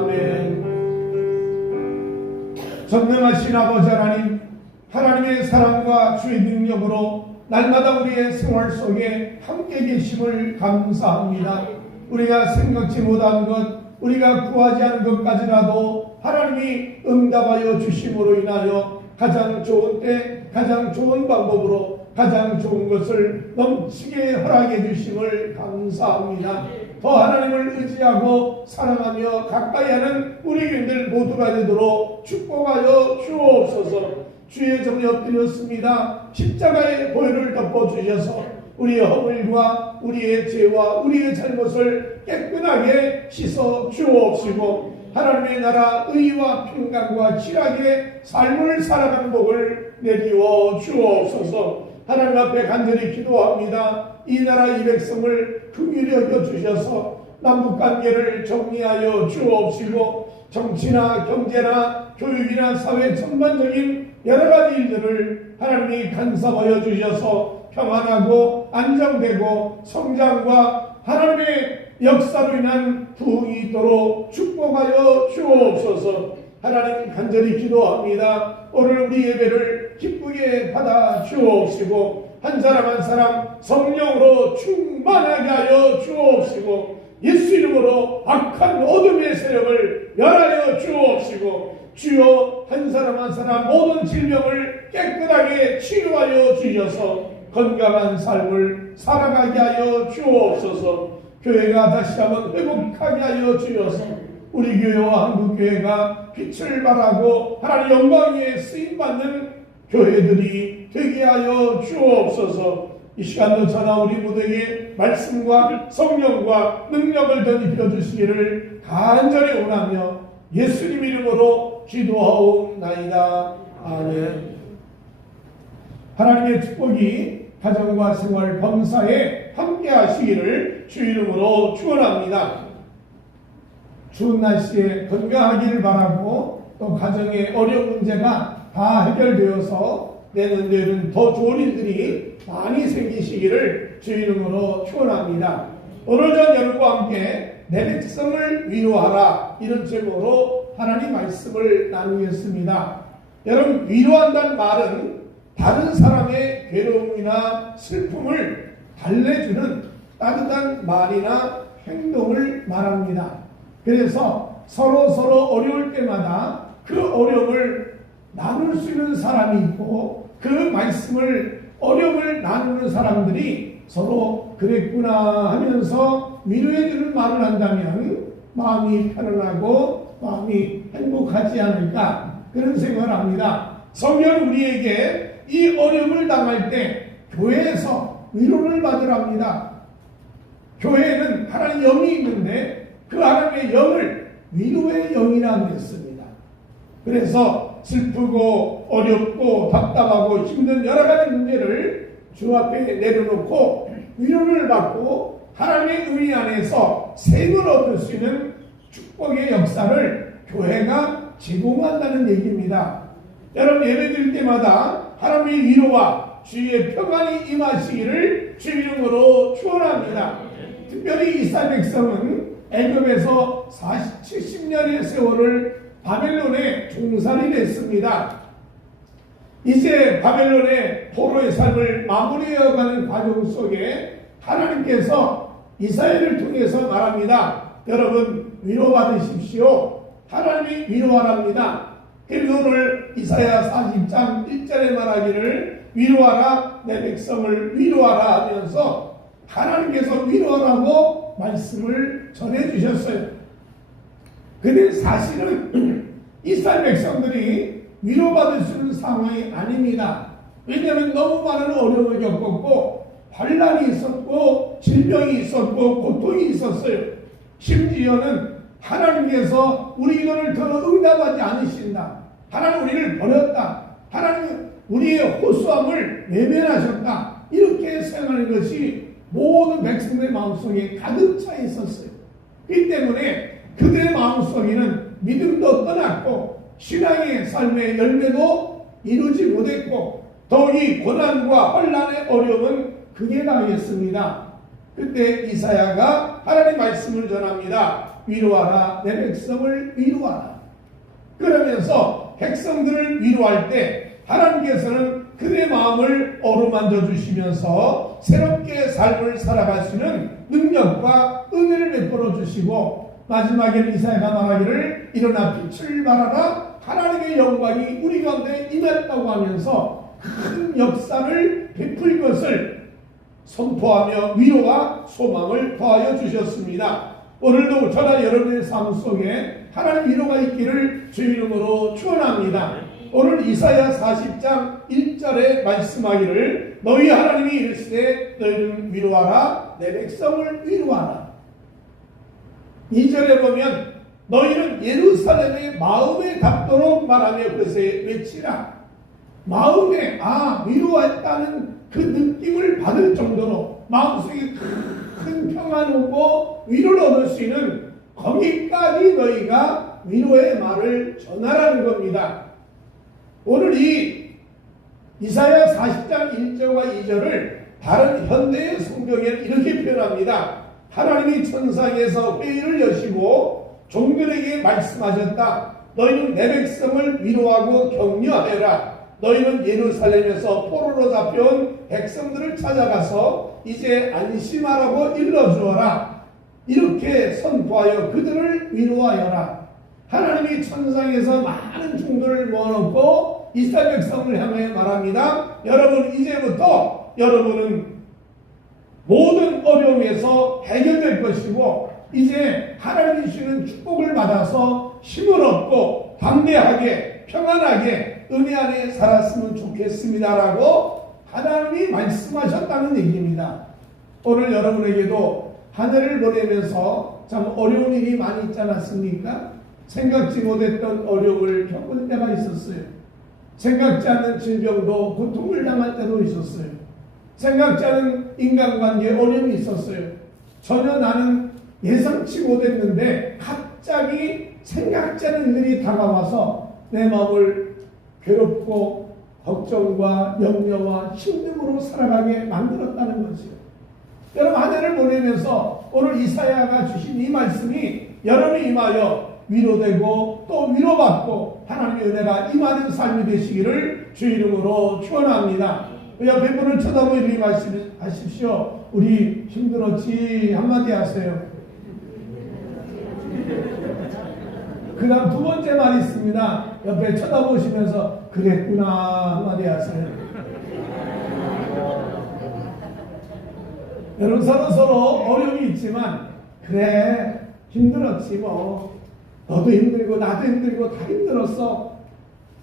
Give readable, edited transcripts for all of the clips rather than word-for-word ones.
아멘. 전능하신 아버지 하나님, 하나님의 사랑과 주의 능력으로 날마다 우리의 생활 속에 함께 계심을 감사합니다. 우리가 생각지 못한 것, 우리가 구하지 않은 것까지라도 하나님이 응답하여 주심으로 인하여 가장 좋은 때, 가장 좋은 방법으로 가장 좋은 것을 넘치게 허락해 주심을 감사합니다. 더 하나님을 의지하고 사랑하며 가까이 하는 우리 교인들 모두가 되도록 축복하여 주옵소서. 주의 정에 엎드렸습니다. 십자가의 보혈을 덮어주셔서 우리의 허물과 우리의 죄와 우리의 잘못을 깨끗하게 씻어 주옵시고 하나님의 나라 의와 평강과 실하게 삶을 살아가는 복을 내리워 주옵소서. 하나님 앞에 간절히 기도합니다. 이 나라 이 백성을 긍휼히 여겨 주셔서 남북관계를 정리하여 주옵시고 정치나 경제나 교육이나 사회 전반적인 여러가지 일들을 하나님이 간섭하여 주셔서 평안하고 안정되고 성장과 하나님의 역사로 인한 부흥이 있도록 축복하여 주옵소서. 하나님 간절히 기도합니다. 오늘 우리 예배를 기쁘게 받아 주옵시고 한 사람 한 사람 성령으로 충만하게 하여 주옵시고 예수 이름으로 악한 어둠의 세력을 멸하여 주옵시고 주여 한 사람 한 사람 모든 질병을 깨끗하게 치유하여 주셔서 건강한 삶을 살아가게 하여 주옵소서. 교회가 다시 한번 회복하게 하여 주셔서 우리 교회와 한국교회가 빛을 발하고 하나님 영광 위에 쓰임받는 교회들이 되게 하여 주옵소서. 이 시간도 저나 우리 모두에게 말씀과 성령과 능력을 덧입혀 주시기를 간절히 원하며 예수님 이름으로 기도하옵나이다. 아멘. 하나님의 축복이 가정과 생활 범사에 함께 하시기를 주 이름으로 축원합니다. 추운 날씨에 건강하기를 바라고 또 가정의 어려운 문제가 다 해결되어서 내년에는 더 좋은 일들이 많이 생기시기를 주 이름으로 축원합니다. 오늘 전 여러분과 함께 내 백성을 위로하라 이런 제목으로 하나님 말씀을 나누겠습니다. 여러분, 위로한다는 말은 다른 사람의 괴로움이나 슬픔을 달래주는 따뜻한 말이나 행동을 말합니다. 그래서 서로 어려울 때마다 그 어려움을 나눌 수 있는 사람이 있고 그 말씀을 어려움을 나누는 사람들이 서로 그랬구나 하면서 위로해주는 말을 한다면 마음이 편안하고 마음이 행복하지 않을까 그런 생각을 합니다. 성경은 우리에게 이 어려움을 당할 때 교회에서 위로를 받으랍니다. 교회에는 하나님의 영이 있는데 그 하나님의 영을 위로의 영이라고 했습니다. 그래서 슬프고 어렵고 답답하고 힘든 여러 가지 문제를 주 앞에 내려놓고 위로를 받고 하나님의 의리 안에서 생을 얻을 수 있는 축복의 역사를 교회가 제공한다는 얘기입니다. 여러분, 예배드릴 때마다 하나님의 위로와 주의 평안이 임하시기를 주 이름으로 축원합니다. 특별히 이스라엘 백성은 애굽에서 70년의 세월을 바벨론에 종살이 됐습니다. 이제 바벨론의 포로의 삶을 마무리해가는 과정 속에 하나님께서 이사야를 통해서 말합니다. 여러분, 위로받으십시오. 하나님이 위로하랍니다. 그래서 오늘 이사야 40장 1절에 말하기를 위로하라, 내 백성을 위로하라 하면서 하나님께서 위로하라고 말씀을 전해주셨어요. 근데 사실은 이스라엘 백성들이 위로받을 수 있는 상황이 아닙니다. 왜냐하면 너무 많은 어려움을 겪었고 환난이 있었고 질병이 있었고 고통이 있었어요. 심지어는 하나님께서 우리 기도를 더 응답하지 않으신다. 하나님 우리를 버렸다. 하나님 우리의 호소함을 외면하셨다. 이렇게 생각하는 것이 모든 백성들의 마음속에 가득 차 있었어요. 이 때문에 그들의 마음속에는 믿음도 떠났고 신앙의 삶의 열매도 이루지 못했고 더욱이 고난과 환난의 어려움은 극에 당했습니다. 그때 이사야가 하나님의 말씀을 전합니다. 위로하라. 내 백성을 위로하라. 그러면서 백성들을 위로할 때 하나님께서는 그들의 마음을 어루만져 주시면서 새롭게 삶을 살아갈 수 있는 능력과 은혜를 베풀어 주시고, 마지막에는 이사야가 말하기를 일어나 빛을 발하라. 하나님의 영광이 우리 가운데 임했다고 하면서 큰 역사를 베풀 것을 선포하며 위로와 소망을 더하여 주셨습니다. 오늘도 저나 여러분의 삶 속에 하나님 위로가 있기를 주 이름으로 축원합니다. 오늘 이사야 40장 1절에 말씀하기를 너희 하나님이 이르시되 너희는 위로하라. 내 백성을 위로하라. 2절에 보면 너희는 예루살렘의 마음에 닿도록 말하며 그새 외치라. 마음에 위로했다는 그 느낌을 받을 정도로 마음속에 큰 평안 오고 위로를 얻을 수 있는 거기까지 너희가 위로의 말을 전하라는 겁니다. 오늘 이 이사야 40장 1절과 2절을 다른 현대의 성경에는 이렇게 표현합니다. 하나님이 천상에서 회의를 여시고 종들에게 말씀하셨다. 너희는 내 백성을 위로하고 격려하여라. 너희는 예루살렘에서 포로로 잡혀온 백성들을 찾아가서 이제 안심하라고 일러주어라. 이렇게 선포하여 그들을 위로하여라. 하나님이 천상에서 많은 종들을 모아놓고 이스라엘 백성을 향해 말합니다. 여러분, 이제부터 여러분은 모든 어려움에서 해결될 것이고 이제 하나님이 주시는 축복을 받아서 힘을 얻고 담대하게 평안하게 은혜 안에 살았으면 좋겠습니다라고 하나님이 말씀하셨다는 얘기입니다. 오늘 여러분에게도 한 해를 보내면서 참 어려운 일이 많이 있지 않았습니까? 생각지 못했던 어려움을 겪을 때가 있었어요. 생각지 않는 질병도 고통을 당할 때도 있었어요. 생각지 않은 인간관계에 어려움이 있었어요. 전혀 나는 예상치 못했는데 갑자기 생각지 않은 일이 다가와서 내 마음을 괴롭고 걱정과 염려와 힘듦으로 살아가게 만들었다는 거죠. 여러분, 한 해를 보내면서 오늘 이사야가 주신 이 말씀이 여러분이 임하여 위로되고 또 위로받고 하나님의 은혜가 임하는 삶이 되시기를 주 이름으로 축원합니다. 옆에 분을 쳐다보고 이렇게 말씀하십시오. 우리 힘들었지? 한마디 하세요. 그 다음 두 번째 말이 있습니다. 옆에 쳐다보시면서 그랬구나 한마디 하세요. 여러분, 서로 어려움이 있지만 그래 힘들었지 뭐. 너도 힘들고 나도 힘들고 다 힘들었어.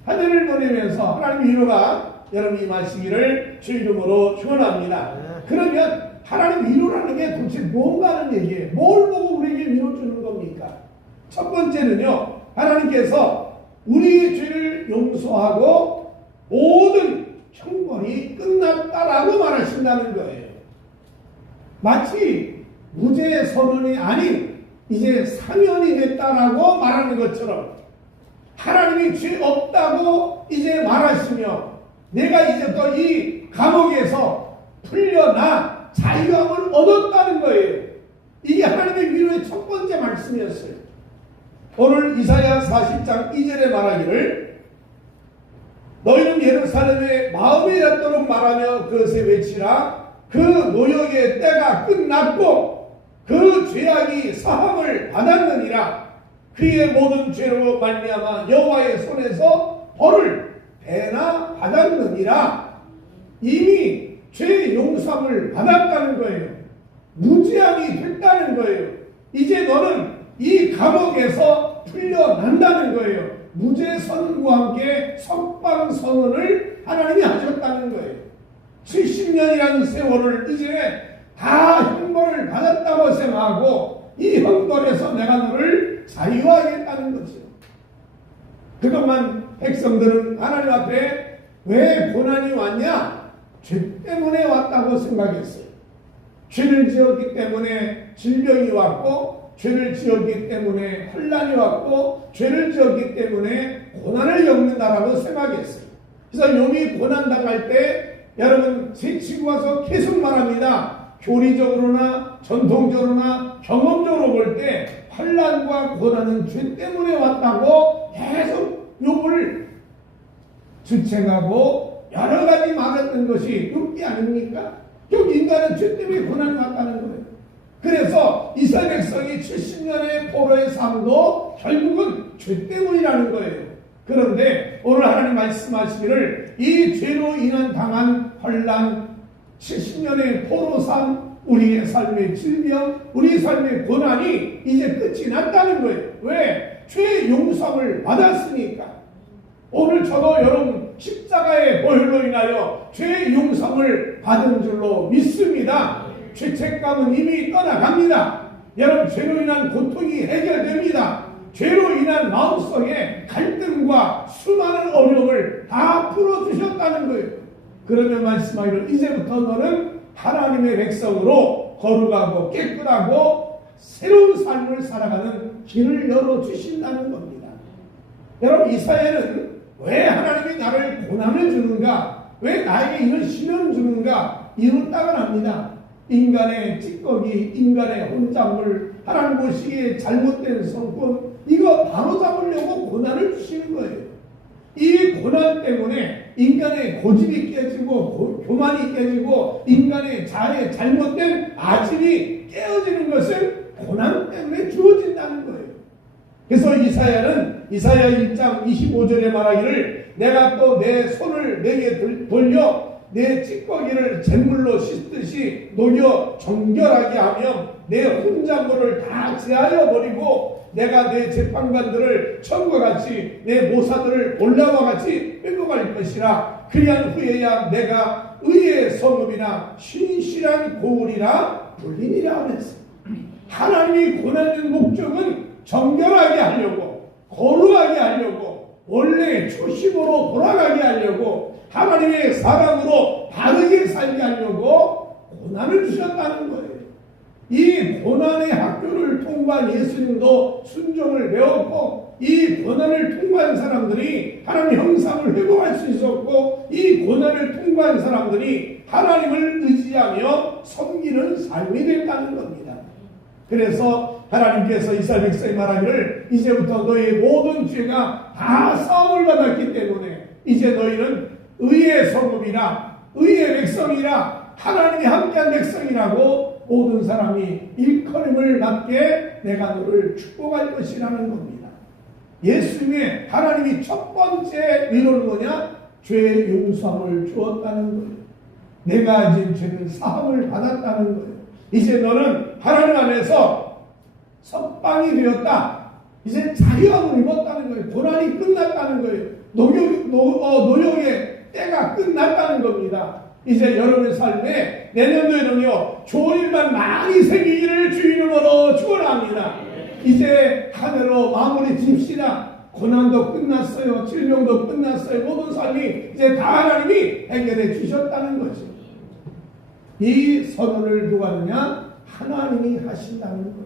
한 해를 보내면서 하나님의 위로가 여러분이 임하시기를 주 이름으로 축원합니다. 그러면 하나님 위로라는 게 도대체 뭔가 하는 얘기예요. 뭘 보고 우리에게 위로 주는 겁니까? 첫 번째는요, 하나님께서 우리의 죄를 용서하고 모든 형벌이 끝났다라고 말하신다는 거예요. 마치 무죄 선언이 아닌 이제 사면이 됐다라고 말하는 것처럼 하나님이 죄 없다고 이제 말하시며 내가 이제부터 이 감옥에서 풀려나 자유함을 얻었다는 거예요. 이게 하나님의 위로의 첫 번째 말씀이었어요. 오늘 이사야 40장 2절에 말하기를 너희는 예루살렘의 마음에 닿도록 말하며 그것에 외치라. 그 노역의 때가 끝났고 그 죄악이 사함을 받았느니라. 그의 모든 죄로 말미암아 여호와의 손에서 벌을 배나 받았느니라. 이미 죄 용서함을 받았다는 거예요. 무죄함이 됐다는 거예요. 이제 너는 이 감옥에서 풀려난다는 거예요. 무죄 선과 함께 석방 선언을 하나님이 하셨다는 거예요. 70년이라는 세월을 이제 다 형벌을 받았다고 생각하고 이 형벌에서 내가 너를 자유하겠다는 거죠. 그동안 백성들은 하나님 앞에 왜 고난이 왔냐? 죄 때문에 왔다고 생각했어요. 죄를 지었기 때문에 질병이 왔고, 죄를 지었기 때문에 혼란이 왔고, 죄를 지었기 때문에 고난을 겪는다라고 생각했어요. 그래서 용이 고난당할 때 여러분 제 친구 와서 계속 말합니다. 교리적으로나 전통적으로나 경험적으로 볼 때 환난과 고난은 죄 때문에 왔다고 계속 욥을 주책하고 여러 가지 말했던 것이 욥기 아닙니까? 결국 인간은 죄 때문에 고난이 왔다는 거예요. 그래서 이스라엘 백성이 70년의 포로의 삶도 결국은 죄 때문이라는 거예요. 그런데 오늘 하나님 말씀하시기를 이 죄로 인한 당한 환난, 70년의 포로 삶, 우리의 삶의 질병, 우리 삶의 고난이 이제 끝이 났다는 거예요. 왜? 죄의 용서를 받았으니까. 오늘 저도 여러분 십자가의 보혈로 인하여 죄의 용서를 받은 줄로 믿습니다. 죄책감은 이미 떠나갑니다. 여러분 죄로 인한 고통이 해결됩니다. 죄로 인한 마음속에 갈등과 수많은 어려움을 다 풀어주셨다는 거예요. 그러면 말씀하기를 이제부터 너는 하나님의 백성으로 거룩하고 깨끗하고 새로운 삶을 살아가는 길을 열어주신다는 겁니다. 여러분 이스라엘은 왜 하나님이 나를 고난을 주는가? 왜 나에게 이런 시련을 주는가? 이유를 따가 합니다. 인간의 찌꺼기, 인간의 혼잡물, 하나님 보시기에 잘못된 성품, 이거 바로잡으려고 고난을 주시는 거예요. 이 고난 때문에 인간의 고집이 깨지고 교만이 깨지고 인간의 자의 잘못된 아침이 깨어지는 것은 고난 때문에 주어진다는 거예요. 그래서 이사야는 이사야 1장 25절에 말하기를 내가 또 내 손을 내게 돌려 내 찌꺼기를 잿물로 씻듯이 녹여 정결하게 하며 내 혼자물을 다 제하여 버리고 내가 내 재판관들을 처음과 같이 내 모사들을 올라와 같이 빼고갈 것이라. 그리한 후에야 내가 의의 성읍이나 신실한 고을이라 불리니라 하면서 하나님이 고난의 목적은 정결하게 하려고, 거룩하게 하려고, 원래 초심으로 돌아가게 하려고, 하나님의 사랑으로 바르게 살게 하려고 고난을 주셨다는 거예요. 이 고난의 학교를 통과한 예수님도 순종을 배웠고, 이 고난을 통과한 사람들이 하나님 형상을 회복할 수 있었고, 이 고난을 통과한 사람들이 하나님을 의지하며 섬기는 삶이 됐다는 겁니다. 그래서 하나님께서 이스라엘 백성이 말하기를 이제부터 너희의 모든 죄가 다 사함을 받았기 때문에 이제 너희는 의의 성읍이라, 의의 백성이라, 하나님이 함께한 백성이라고 모든 사람이 일컬음을 받게 내가 너를 축복할 것이라는 겁니다. 예수님의 하나님이 첫 번째 위로는 뭐냐? 죄의 용서함을 주었다는 거예요. 내가 지은 죄는 사함을 받았다는 거예요. 이제 너는 하나님 안에서 석방이 되었다. 이제 자유함을 입었다는 거예요. 고난이 끝났다는 거예요. 노역의 때가 끝났다는 겁니다. 이제 여러분의 삶에 내년도에는요 좋은 일만 많이 생기기를 주 이름으로 축원합니다. 이제 한 해로 마무리 짓시다. 고난도 끝났어요. 질병도 끝났어요. 모든 삶이 이제 다 하나님이 해결해 주셨다는 거죠. 이 선언을 누가 하느냐? 하나님이 하신다는 거예요.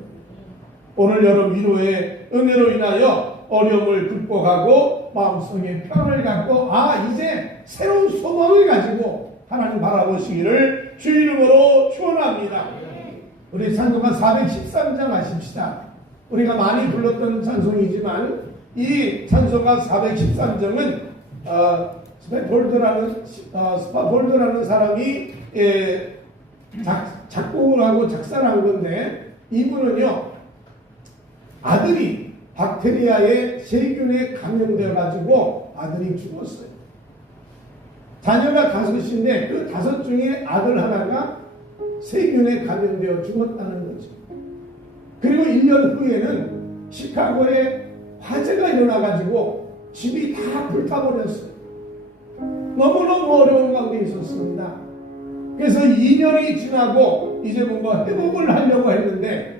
오늘 여러분 위로의 은혜로 인하여 어려움을 극복하고 마음속에 평안을 갖고 이제 새로운 소망을 가지고 하나님 바라보시기를 주 이름으로 축원합니다. 우리 찬송가 413장 하십시다. 우리가 많이 불렀던 찬송이지만 이 찬송가 413장은 스파폴드라는 사람이 작곡을 하고 작사를 한 건데, 이분은요 아들이 박테리아의 세균에 감염되어 가지고 아들이 죽었어요. 자녀가 5인데 그 5 중에 아들 하나가 세균에 감염되어 죽었다는 거죠. 그리고 1년 후에는 시카고에 화재가 일어나가지고 집이 다 불타버렸어요. 너무너무 어려운 가운데 있었습니다. 그래서 2년이 지나고 이제 뭔가 회복을 하려고 했는데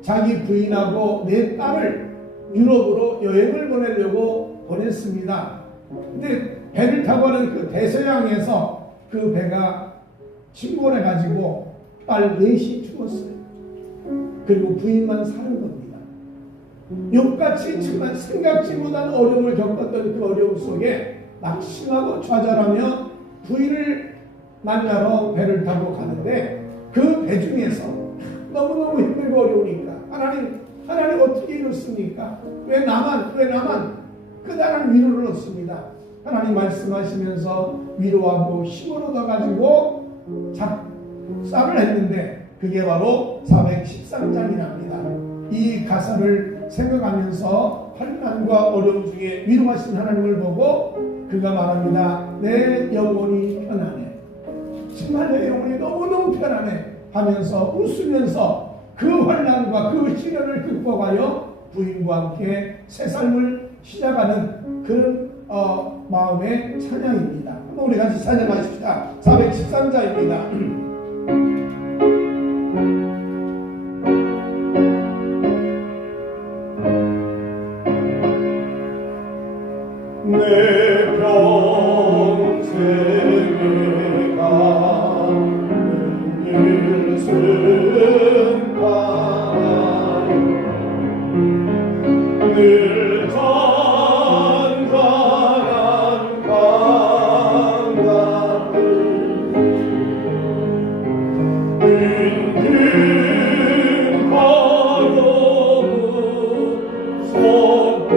자기 부인하고 4딸을 유럽으로 여행을 보내려고 보냈습니다. 근데 배를 타고 가는 그 대서양에서 그 배가 침몰해가지고 딸 4이 죽었어요. 그리고 부인만 사는 겁니다. 욕같이 정말 생각지 못한 어려움을 겪었던 그 어려움 속에 낙심하고 좌절하며 부인을 만나러 배를 타고 가는데 그 배 중에서 너무너무 힘들고 어려우니까 하나님 하나님 어떻게 이렇습니까? 왜 나만 그다란 위로를 얻습니다. 하나님 말씀하시면서 위로하고 힘을 얻어가지고 작사를 했는데 그게 바로 413장이랍니다. 이 가사를 생각하면서 환난과 어려움 중에 위로하신 하나님을 보고 그가 말합니다. 내 영혼이 편안해. 정말 내 영혼이 너무너무 편안해 하면서 웃으면서 그 환난과 그 시련을 극복하여 부인과 함께 새 삶을 시작하는 그런 마음의 찬양입니다. 한번 우리 같이 찬양하십시다. 413자입니다. 내 평생에 가는 길 순간하여 늘 잔잔한 감각을 빈빈 가로구 소금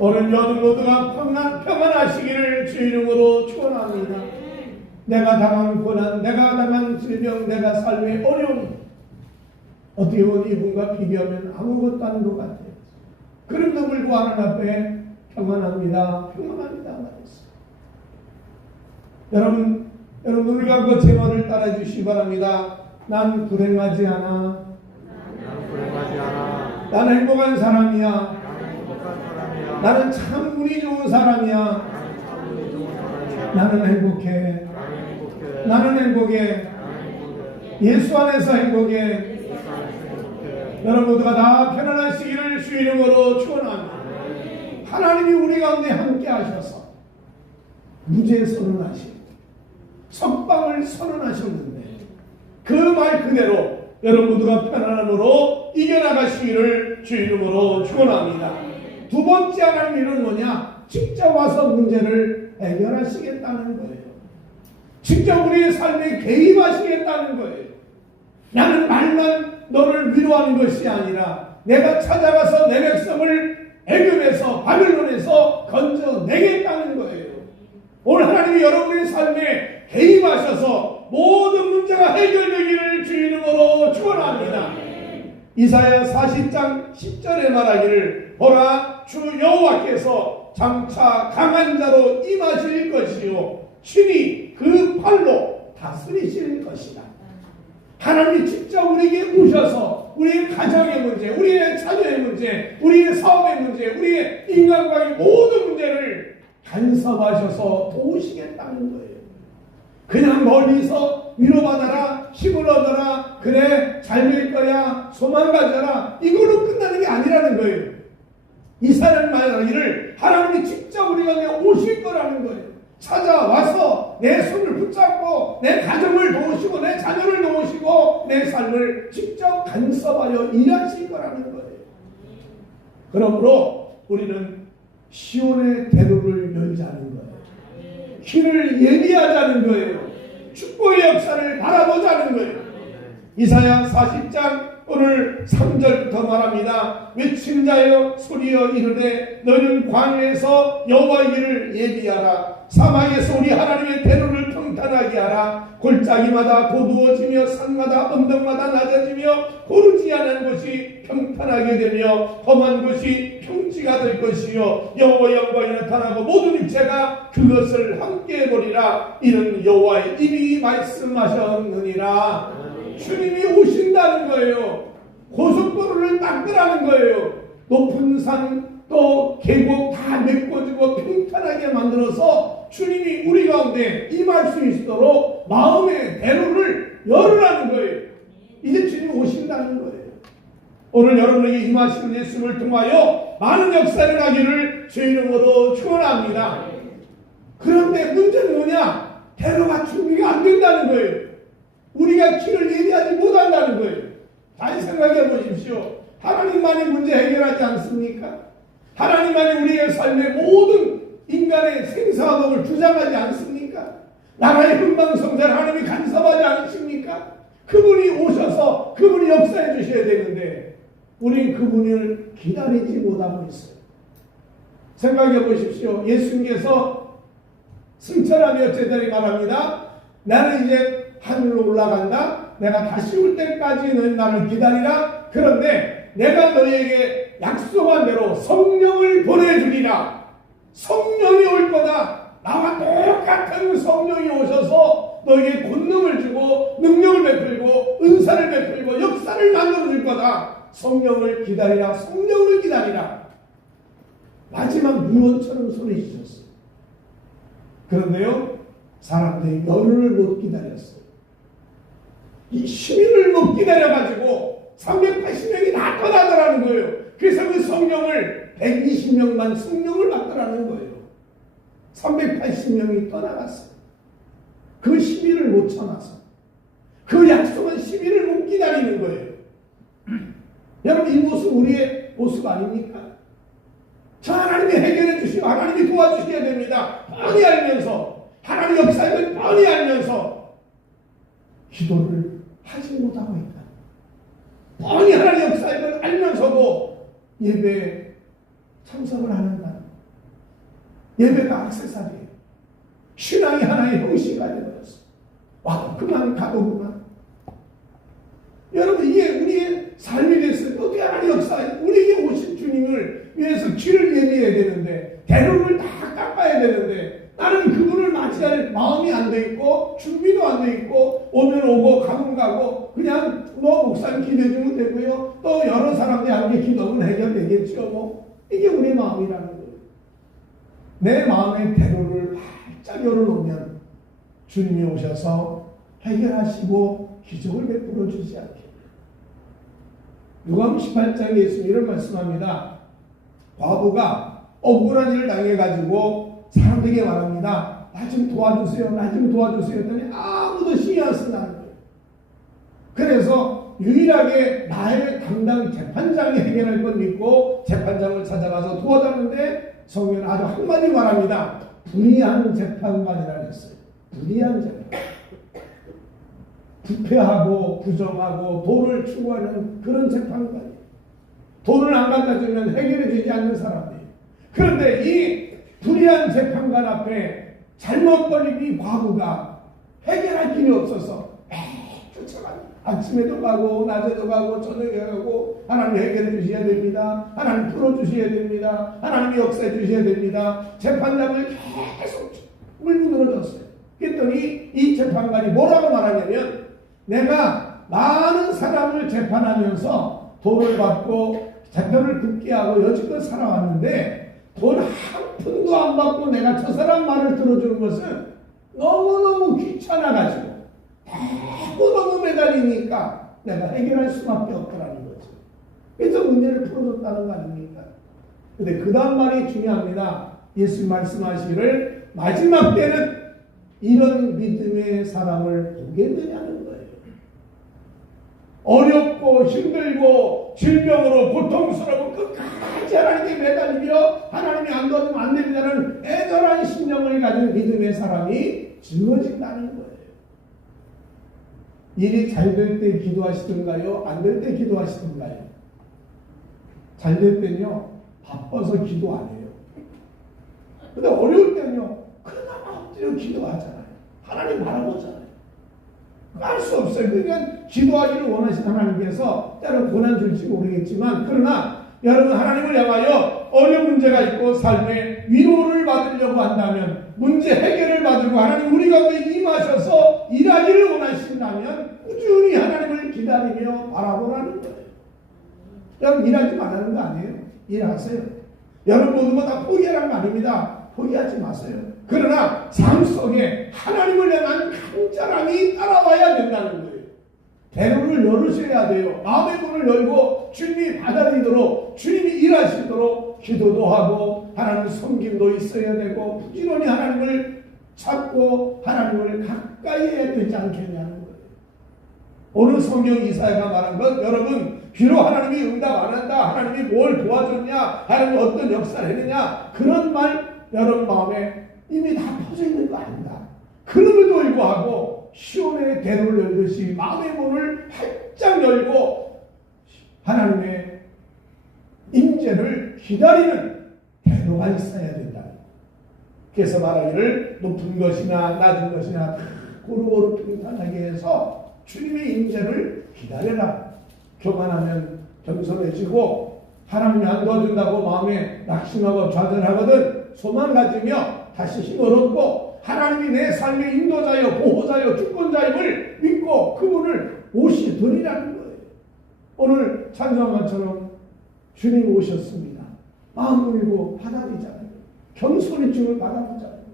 오늘 여러분 모두가 평안하시기를 주 이름으로 축원합니다. 내가 당한 고난, 내가 당한 질병, 내가 삶의 어려움, 어떻게 보면 이분과 비교하면 아무것도 아닌 것 같아요. 그럼도 불구하고 하나님 앞에 평안합니다, 평안합니다 말했어요. 여러분 눈을 감고 제 말을 따라 주시기 바랍니다. 난 불행하지 않아. 나는 행복한 사람이야. 나는 참 운이 좋은 사람이야. 나는 행복해. 나는 행복해. 예수 안에서 행복해. 여러분 모두가 다 편안하시기를 주 이름으로 축원합니다. 하나님이 우리 가운데 함께 하셔서 무죄 선언하시고 석방을 선언하셨는데 그 말 그대로 여러분 모두가 편안함으로 이겨나가시기를 주 이름으로 축원합니다. 두 번째 하나님 일은 뭐냐? 직접 와서 문제를 해결하시겠다는 거예요. 직접 우리의 삶에 개입하시겠다는 거예요. 나는 말만 너를 위로하는 것이 아니라 내가 찾아가서 내 백성을 애굽에서 바빌론에서 건져내겠다는 거예요. 오늘 하나님이 여러분의 삶에 개입하셔서 모든 문제가 해결되기를 주 이름으로 축원합니다. 이사야 40장 10절에 말하기를 보라 주 여호와께서 장차 강한 자로 임하실 것이요 친히 그 팔로 다스리실 것이다. 하나님이 직접 우리에게 오셔서 우리의 가정의 문제, 우리의 자녀의 문제, 우리의 사업의 문제, 우리의 인간과의 모든 문제를 간섭하셔서 도우시겠다는 거예요. 그냥 멀리서 위로받아라, 힘을 얻어라, 그래 잘 될 거야, 소망 가져라, 이걸로 끝나는 게 아니라는 거예요. 이사야는 말하기를 하나님이 직접 우리 가운데 오실 거라는 거예요. 찾아와서 내 손을 붙잡고 내 가정을 도우시고 내 자녀를 도우시고 내 삶을 직접 간섭하여 일하실 거라는 거예요. 그러므로 우리는 시온의 대로를 열자는 거예요. 길을 예비하자는 거예요. 축복의 역사를 바라보자는 거예요. 이사야 40장 오늘 3절부터 말합니다. 외친 자여 소리여 이르되 너는 광야에서 여호와의 길을 예비하라. 사막에서 우리 하나님의 대로를 평탄하게 하라. 골짜기마다 고두어지며 산마다 언덕마다 낮아지며 고르지 않은 곳이 평탄하게 되며 험한 곳이 평지가 될 것이요 여호와의 영광이 나타나고 모든 육체가 그것을 함께 해보리라. 이는 여호와의 입이 말씀하셨느니라. 주님이 오신다는 거예요. 고속도로를 닦으라는 거예요. 높은 산 또 계곡 다 메꿔주고 평탄하게 만들어서 주님이 우리 가운데 임할 수 있도록 마음의 대로를 열으라는 거예요. 이제 주님이 오신다는 거예요. 오늘 여러분에게 임하시는 예수를 통하여 많은 역사를 하기를 주 이름으로 축원합니다. 그런데 문제는 뭐냐? 대로가 준비가 안 된다는 거예요. 우리가 길을 예비하지 못한다는 거예요. 잘 생각해 보십시오. 하나님만이 문제 해결하지 않습니까? 하나님만이 우리의 삶의 모든 인간의 생사화복을 주장하지 않습니까? 나라의 흥망성쇠를 하나님이 간섭하지 않으십니까? 그분이 오셔서 그분이 역사해 주셔야 되는데 우리는 그분을 기다리지 못하고 있어요. 생각해 보십시오. 예수님께서 승천하며 제자들이 말합니다. 나는 이제 하늘로 올라간다. 내가 다시 올 때까지 너희 나를 기다리라. 그런데 내가 너희에게 약속한 대로 성령을 보내주리라. 성령이 올 거다. 나와 똑같은 성령이 오셔서 너희에게 권능을 주고 능력을 베풀고 은사를 베풀고 역사를 만들어 줄 거다. 성령을 기다리라. 성령을 기다리라. 마지막 유언처럼 소리치셨어요. 그런데요 사람들이 열흘을 못 기다렸어요. 이 시민을 못 기다려가지고 380명이 다 떠나더라는 거예요. 그래서 그 성령을 120명만 성령을 받더라는 거예요. 380명이 떠나갔어요. 그 시민을 못 참아서 그 약속은 시민을 못 기다리는 거예요. 여러분, 이 모습 우리의 모습 아닙니까? 저 하나님이 해결해 주시고 하나님이 도와주셔야 됩니다. 뻔히 알면서, 하나님 역사를 뻔히 알면서 기도를 하지 못하고 있다. 뻔히 하나님 역사를 알면서도 예배에 참석을 안 한다. 예배가 악세사리예요. 신앙이 하나의 형식이 되어버렸어. 와, 그만 가보구만. 여러분, 이게 우리의 삶이 됐어요. 어떻게 하나님 역사, 우리에게 오신 주님을 위해서 길을 예비해야 되는데, 대로를 다 깎아야 되는데, 나는 그분을 맞이할 마음이 안 돼 있고, 준비도 안 돼 있고, 오면 오고, 가면 가고, 그냥 목사님 기도해주면 되고요. 또 여러 사람들이 함께 기도하면 해결되겠죠. 뭐. 이게 우리의 마음이라는 거예요. 내 마음의 대로를 활짝 열어놓으면 주님이 오셔서 해결하시고 기적을 베풀어 주지 않겠냐. 누가복음 18장에 예수님이 이런 말씀합니다. 과부가 억울한 일을 당해가지고 사람들에게 말합니다. 나 좀 도와주세요. 나 좀 도와주세요. 했더니 아무도 신경 안 쓴다는 거예요. 그래서 유일하게 나의 담당 재판장이 해결할 건 믿고 재판장을 찾아가서 도와줬는데 성경은 아주 한마디 말합니다. 불의한 재판관이라 했어요. 불의한 재판관. 부패하고 부정하고 돈을 추구하는 그런 재판관이에요. 돈을 안 갖다 주면 해결해 주지 않는 사람들이에요. 그런데 이 불의한 재판관 앞에 잘못 걸린 이 과부가 해결할 길이 없어서 쫓아갑니다. 아침에도 가고 낮에도 가고 저녁에 가고 하나님 해결해 주셔야 됩니다. 하나님 풀어주셔야 됩니다. 하나님 역사해 주셔야 됩니다. 재판장을 계속 물고 늘어졌어요. 그랬더니 이 재판관이 뭐라고 말하냐면 내가 많은 사람을 재판하면서 돈을 받고 재판을 듣게 하고 여지껏 살아왔는데 돈 한 푼도 안 받고 내가 저 사람 말을 들어주는 것은 너무너무 귀찮아가지고 너무 매달리니까 내가 해결할 수밖에 없더라는 거죠. 그래서 문제를 풀어줬다는 거 아닙니까? 근데 그 다음 말이 중요합니다. 예수 말씀하시기를 마지막 때는 이런 믿음의 사람을 보게 되냐는 거예요. 어렵고 힘들고 질병으로 고통스러워 끝까지 하나님께 매달리며 하나님이 안 도와주면 안 됩니다는 애절한 심령을 가진 믿음의 사람이 지어진다는 거예요. 일이 잘 될 때 기도하시던가요? 안 될 때 기도하시던가요? 잘 될 때는요, 바빠서 기도 안 해요. 근데 어려울 때는요, 그나마 엎드려 기도하잖아요. 하나님 바라보잖아요. 알 수 없어요. 그러니까 기도하기를 원하신 하나님께서 때로 고난 줄지 모르겠지만, 그러나 여러분 하나님을 향하여 어려운 문제가 있고 삶에 위로를 받으려고 한다면, 문제 해결을 받으려고 하나님 우리 가운데 임하셔서 일하기를 원하신다면 꾸준히 하나님을 기다리며 바라보라는 거예요. 여러분 일하지 말라는 거 아니에요. 일하세요. 여러분 모두가 다 포기하라는 거 아닙니다. 포기하지 마세요. 그러나 삶 속에 하나님을 향한 간절함이 따라와야 된다는 거예요. 대로를 열으셔야 돼요. 마음의 문을 열고 주님이 받아들이도록, 주님이 일하시도록 기도도 하고 하나님 섬김도 있어야 되고 부지런히 하나님을 찾고 하나님을 가까이 해야 되지 않겠냐는 거예요. 오늘 성경 이사야가 말한 것, 여러분 비록 하나님이 응답 안 한다, 하나님이 뭘 도와줬냐, 하나님이 어떤 역사를 했느냐, 그런 말 여러분 마음에 이미 다 퍼져 있는 거 아닌가. 그럼에도 불구하고 시온의 대로를 열듯이 마음의 문을 활짝 열고 하나님의 임재를 기다리는 대로가 있어야 된다. 그래서 말하기를 높은 것이나 낮은 것이나 고루고루 평탄하게 해서 주님의 임재를 기다려라. 교만하면 겸손해지고 하나님이 안 도와준다고 마음에 낙심하고 좌절하거든 소망 가지며 다시 힘을 얻고 하나님이 내 삶의 인도자여 보호자여 주권자임을 믿고 그분을 오시더니라는 거예요. 오늘 찬송가처럼 주님 오셨습니다. 마음 열고 받아들이잖아요. 겸손히 주님을 받아들이잖아요.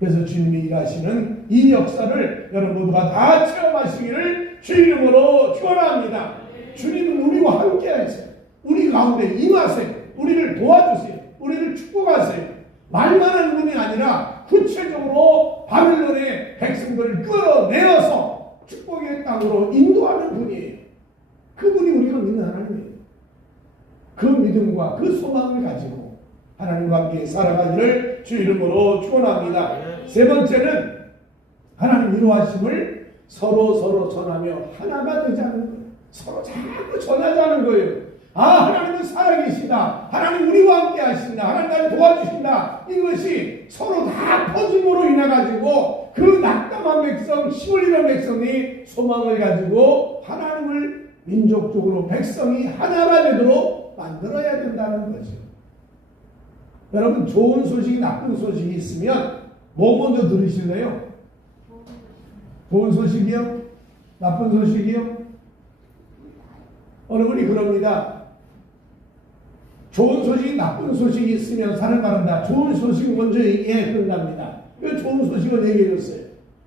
그래서 주님이 일하시는 이 역사를 여러분 모두가 다 체험하시기를 주 이름으로 축원합니다. 주님은 우리와 함께 하세요. 우리 가운데 임하세요. 우리를 도와주세요. 우리를 축복하세요. 말만 하는 분이 아니라 구체적으로 바빌론의 백성들을 끌어내어서 축복의 땅으로 인도하는 분이에요. 그분이 우리가 믿는 하나님이에요. 그 믿음과 그 소망을 가지고 하나님과 함께 살아가기를 주 이름으로 축원합니다. 세 번째는 하나님 위로하심을 서로 전하며 하나가 되자는 거예요. 서로 자꾸 전하자는 거예요. 하나님은 살아계시다. 하나님 우리와 함께 하신다. 하나님 나를 도와주신다. 이것이 서로 다 퍼짐으로 인해 가지고 그 낙담한 백성, 힘을 잃은 백성이 소망을 가지고 하나님을 민족적으로 백성이 하나가 되도록 만들어야 된다는 거죠. 여러분, 좋은 소식이 나쁜 소식이 있으면 뭐 먼저 들으실래요? 좋은 소식이요? 나쁜 소식이요? 어느 분이 그럽니다. 좋은 소식이 나쁜 소식이 있으면 사는 말한다. 좋은 소식 먼저 얘기해 그런답니다. 그 좋은 소식을 얘기해 줬어요.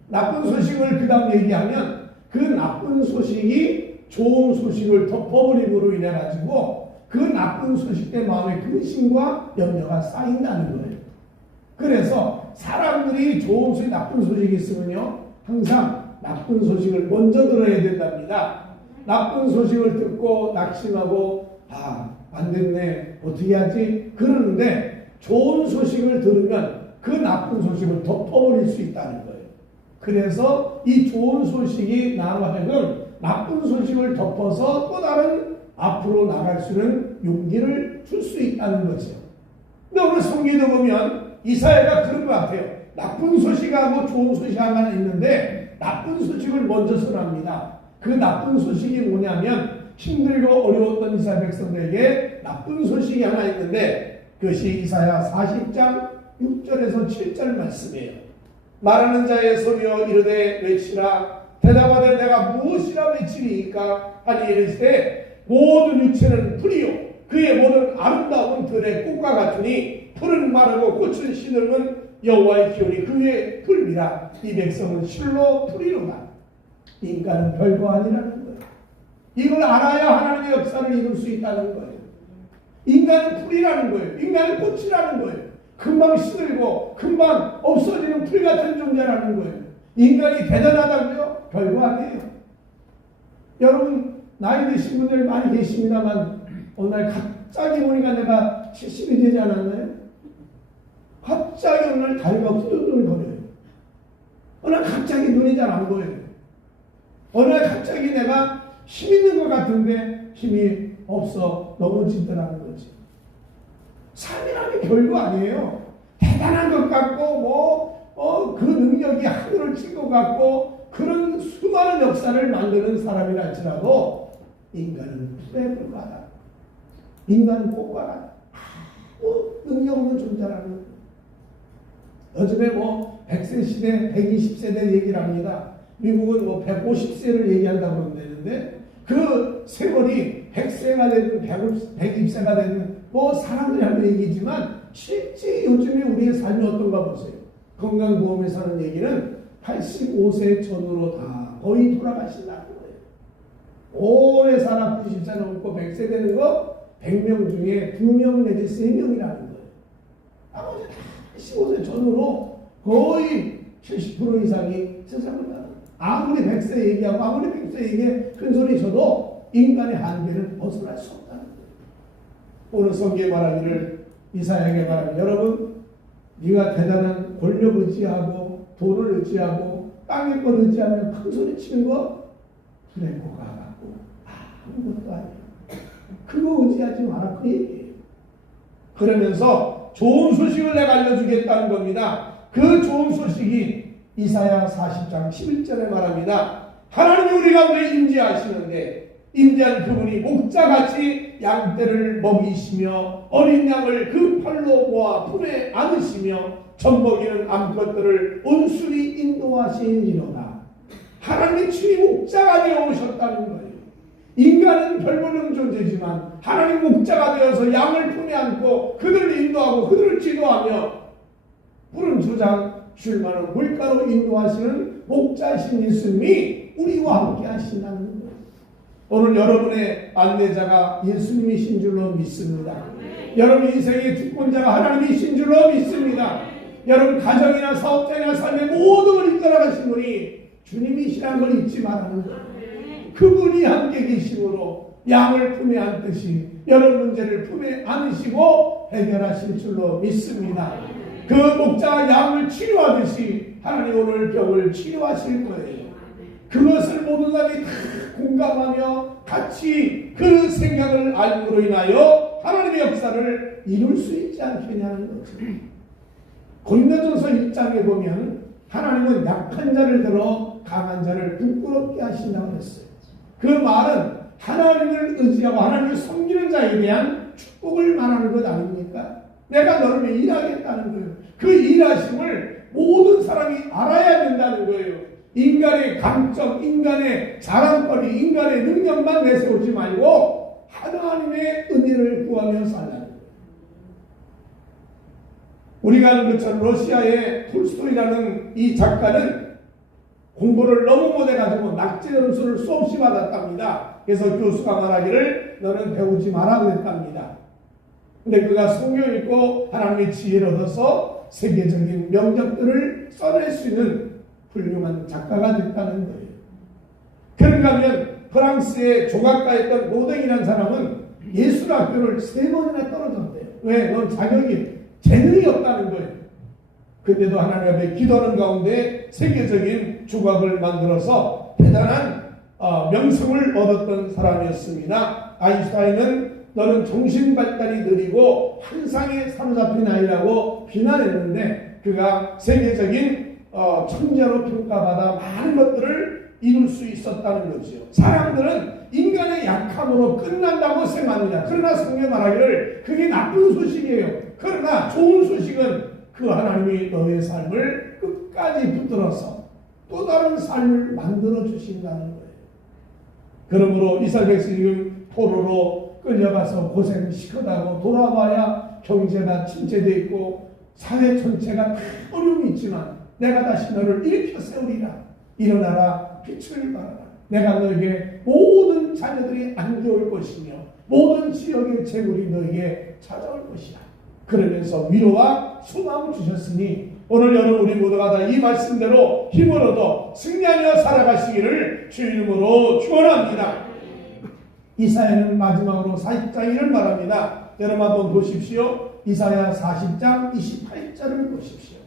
나쁜 소식을 그 다음 얘기하면 그 나쁜 소식이 좋은 소식을 덮어버림으로 인해 가지고 그 나쁜 소식 때 마음의 근심과 염려가 쌓인다는 거예요. 그래서 사람들이 좋은 소식, 나쁜 소식이 있으면요, 항상 나쁜 소식을 먼저 들어야 된답니다. 나쁜 소식을 듣고 낙심하고 안 됐네, 어떻게 하지? 그러는데 좋은 소식을 들으면 그 나쁜 소식을 덮어버릴 수 있다는 거예요. 그래서 이 좋은 소식이 나와 하여금 나쁜 소식을 덮어서 또 다른 앞으로 나갈 수 있는 용기를 줄 수 있다는 거죠. 근데 오늘 성경에 보면 이사야가 그런 것 같아요. 나쁜 소식하고 좋은 소식 하나 있는데 나쁜 소식을 먼저 전합니다. 그 나쁜 소식이 뭐냐면 힘들고 어려웠던 이스라엘 백성들에게 나쁜 소식이 하나 있는데 그것이 이사야 40장 6절에서 7절 말씀이에요. 말하는 자의 소리여 이르되 외치라. 대답하되 내가 무엇이라 외치리이까 하니 이르시되 모든 육체는 풀이요 그의 모든 아름다운 들의 꽃과 같으니 풀은 마르고 꽃은 시들면 여호와의 기운이 그 위에 풀이라. 이 백성은 실로 풀이로다. 인간은 별거 아니라는 거예요. 이걸 알아야 하나님의 역사를 이룰 수 있다는 거예요. 인간은 풀이라는 거예요. 인간은 꽃이라는 거예요. 금방 시들고 금방 없어지는 풀 같은 존재라는 거예요. 인간이 대단하다고요? 별거 아니에요. 여러분 나이 드신 분들 많이 계십니다만 어느 날 갑자기 보니까 내가 70이 되지 않았나요? 갑자기 어느 날 다리가 후들후들거려요. 어느 날 갑자기 눈이 잘 안 보여요. 어느 날 갑자기 내가 힘 있는 것 같은데 힘이 없어 넘어지더라는 거지. 삶이라는 게 별거 아니에요. 대단한 것 같고 그 능력이 하늘을 칠 것 같고 그런 수많은 역사를 만드는 사람이라 할지라도 인간은 풀에 불과하다. 인간은 꽃과 같다. 능력 없는 존재라는 거예요. 요즘에 100세 시대, 120세대 얘기를 합니다. 미국은 150세를 얘기한다고 그러는데 그 세월이 100세가 되든 120세가 되든 사람들이 하는 얘기지만 실제 요즘에 우리의 삶이 어떤가 보세요. 건강보험에서 하는 얘기는 85세 전후로 다 거의 돌아가신다는 거예요. 오래 살아 90세 넘고 100세 되는 거 100명 중에 2명 내지 3명이라는 거예요. 나머지 다 15세 전후로 거의 70% 이상이 세상을 나는 거예요. 아무리 100세 얘기하고 아무리 100세 얘기해 큰 소리 쳐도 인간의 한계는 벗어날 수 없다는 거예요. 오늘 성경에 말하기를 이사야에게 말하면 여러분 네가 대단한 권력 의지하고 돈을 의지하고 땅의 걸 의지하면 큰 소리 치는 거 불에 고가 갖고 아무것도 아니에요. 그거 의지하지 마라 그 얘기예요. 그러면서 좋은 소식을 내가 알려주겠다는 겁니다. 그 좋은 소식이 이사야 40장 11절에 말합니다. 하나님이 우리 가운데 임재하시는데 임재한 그분이 목자같이 양떼를 먹이시며 어린 양을 그 팔로 모아 품에 안으시며 젖먹이는 암컷들을 온순히 인도하시니로다. 하나님이 친히 목자가 되어 오셨다는 거예요. 인간은 별볼없는 존재지만 하나님 목자가 되어서 양을 품에 안고 그들을 인도하고 그들을 지도하며 푸른 주장 줄 만한 물가로 인도하시는 목자이신 예수님이 우리와 함께 하신다는 거예요. 오늘 여러분의 안내자가 예수님이신 줄로 믿습니다. 여러분 인생의 주권자가 하나님이신 줄로 믿습니다. 여러분 가정이나 사업장이나 삶의 모든 걸 이끌어가신 분이 주님이시라는 걸 잊지 말라는 거예요. 그분이 함께 계심으로 양을 품에 안듯이 여러 문제를 품에 안으시고 해결하실 줄로 믿습니다. 그 목자가 양을 치료하듯이 하나님 오늘 병을 치료하실 거예요. 그것을 모든 사람이 다 공감하며 같이 그 생각을 알므로 인하여 하나님의 역사를 이룰 수 있지 않겠냐는 거죠. 고린도전서 1장에 보면 하나님은 약한 자를 들어 강한 자를 부끄럽게 하신다고 했어요. 그 말은 하나님을 의지하고 하나님을 섬기는 자에 대한 축복을 말하는 것 아닙니까? 내가 너를 위해 일하겠다는 거예요. 그 일하심을 모든 사람이 알아야 된다는 거예요. 인간의 강점, 인간의 자랑거리, 인간의 능력만 내세우지 말고 하나님의 은혜를 구하며 살라는 거예요. 우리가 아는 것처럼 러시아의 톨스토이라는 이 작가는 공부를 너무 못해가지고 낙제 점수를 수없이 받았답니다. 그래서 교수가 말하기를 너는 배우지 마라 그랬답니다. 근데 그가 성경 읽고 하나님의 지혜를 얻어서 세계적인 명작들을 써낼 수 있는 훌륭한 작가가 됐다는 거예요. 그런가 하면 프랑스의 조각가였던 로댕이라는 사람은 예술학교를 3번이나 떨어졌대요. 왜? 넌 자격이 재능이 없다는 거예요. 그때도 하나님 앞에 기도하는 가운데 세계적인 조각을 만들어서 대단한 명성을 얻었던 사람이었습니다. 아인슈타인은 너는 정신 발달이 느리고 환상에 사로잡힌 아이라고 비난했는데 그가 세계적인 천재로 평가받아 많은 것들을 이룰 수 있었다는 거죠. 사람들은 인간의 약함으로 끝난다고 생각합니다. 그러나 성경 말하기를 그게 나쁜 소식이에요. 그러나 좋은 소식은 그 하나님이 너의 삶을 끝까지 붙들어서 또 다른 삶을 만들어 주신다는 거예요. 그러므로 이스라엘 백성이 포로로 끌려가서 고생 시커다고 돌아와야 경제가 침체되어 있고 사회 전체가 다 어려움이 있지만 내가 다시 너를 일으켜 세우리라. 일어나라. 빛을 발하라. 내가 너에게 모든 자녀들이 안겨올 것이며 모든 지역의 재물이 너에게 찾아올 것이다. 그러면서 위로와 소망을 주셨으니 오늘 여러분 우리 모두가 다 이 말씀대로 힘을 얻어 승리하며 살아가시기를 주 이름으로 축원합니다. 이사야는 마지막으로 40장 1을 말합니다. 여러분 한번 보십시오. 이사야 40장 28절을 보십시오.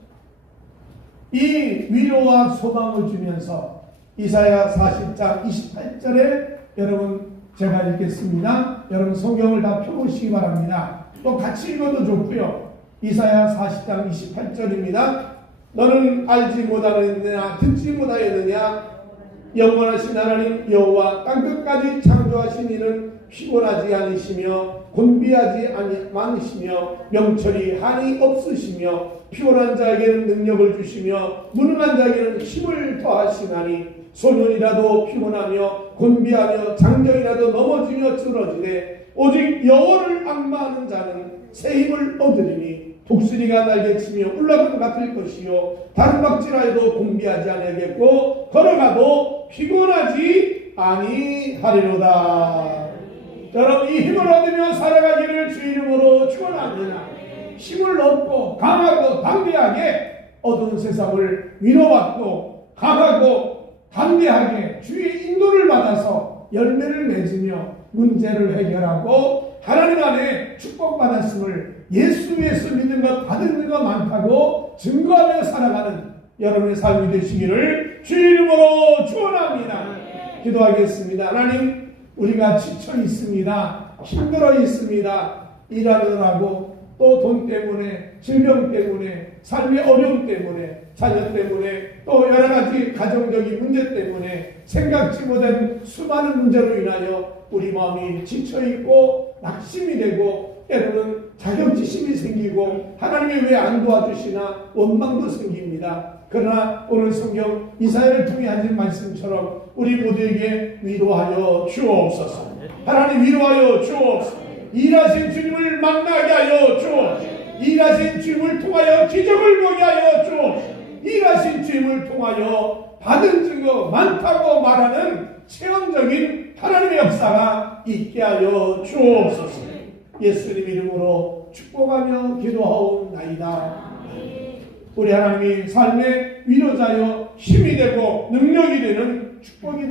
이 위로와 소망을 주면서 이사야 40장 28절에 여러분 제가 읽겠습니다. 여러분 성경을 다 펴보시기 바랍니다. 또 같이 읽어도 좋고요. 이사야 40장 28절입니다. 너는 알지 못하느냐 듣지 못하였느냐 영원하신 하나님 여호와 땅끝까지 창조하신 이는 피곤하지 않으시며 곤비하지 않으시며 명철이 한이 없으시며 피곤한 자에게는 능력을 주시며 무능한 자에게는 힘을 더하시나니 소년이라도 피곤하며 곤비하며 장정이라도 넘어지며 쓰러지되 오직 여호와를 앙마하는 자는 새 힘을 얻으리니 독수리가 날개치며 울라금 같을 것이요 다른 박질하여도 곤비하지 아니하겠고 걸어가도 피곤하지 아니하리로다. 여러분 이 힘을 얻으며 살아가기를 주 이름으로 축원합니다. 힘을 얻고 강하고 담대하게 어두운 세상을 위로받고 강하고 담대하게 주의 인도를 받아서 열매를 맺으며 문제를 해결하고 하나님 안에 축복받았음을 예수 위에서 믿은 것 받은 것 많다고 증거하며 살아가는 여러분의 삶이 되시기를 주 이름으로 축원합니다. 기도하겠습니다. 하나님 우리가 지쳐 있습니다. 힘들어 있습니다. 일하느라고 또 돈 때문에 질병 때문에 삶의 어려움 때문에 자녀 때문에 또 여러 가지 가정적인 문제 때문에 생각지 못한 수많은 문제로 인하여 우리 마음이 지쳐있고 낙심이 되고 때로는 자격지심이 생기고 하나님이 왜 안 도와주시나 원망도 생깁니다. 그러나 오늘 성경 이사야를 통해 하신 말씀처럼 우리 모두에게 위로하여 주옵소서. 하나님 위로하여 주옵소서. 일하신 주님을 만나게 하여 주옵소서. 일하신 주님을 통하여 기적을 보게 하여 주옵소서. 일하신 주님을 통하여 받은 증거 많다고 말하는 체험적인 하나님의 역사가 있게 하여 주옵소서. 예수님 이름으로 축복하며 기도하옵나이다. 우리 하나님이 삶의 위로자여 힘이 되고 능력이 되는 축복이